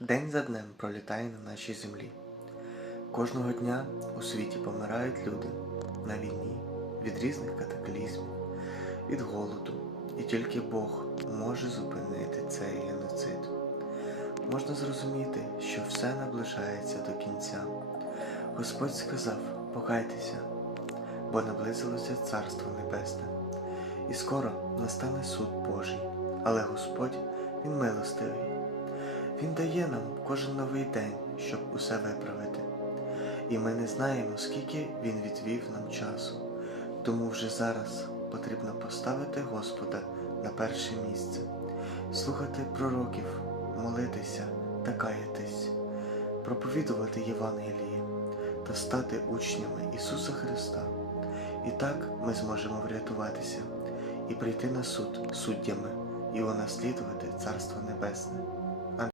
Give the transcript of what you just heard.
День за днем пролітає на нашій землі. Кожного дня у світі помирають люди на війні від різних катаклізмів, від голоду, і тільки Бог може зупинити цей геноцид. Можна зрозуміти, що все наближається до кінця. Господь сказав: покайтеся, бо наблизилося Царство Небесне, і скоро настане суд Божий, але Господь Він милостивий. Він дає нам кожен новий день, щоб усе виправити. І ми не знаємо, скільки Він відвів нам часу. Тому вже зараз потрібно поставити Господа на перше місце, слухати пророків, молитися та каятись, проповідувати Євангеліє та стати учнями Ісуса Христа. І так ми зможемо врятуватися і прийти на суд суддями і унаслідувати Царство Небесне.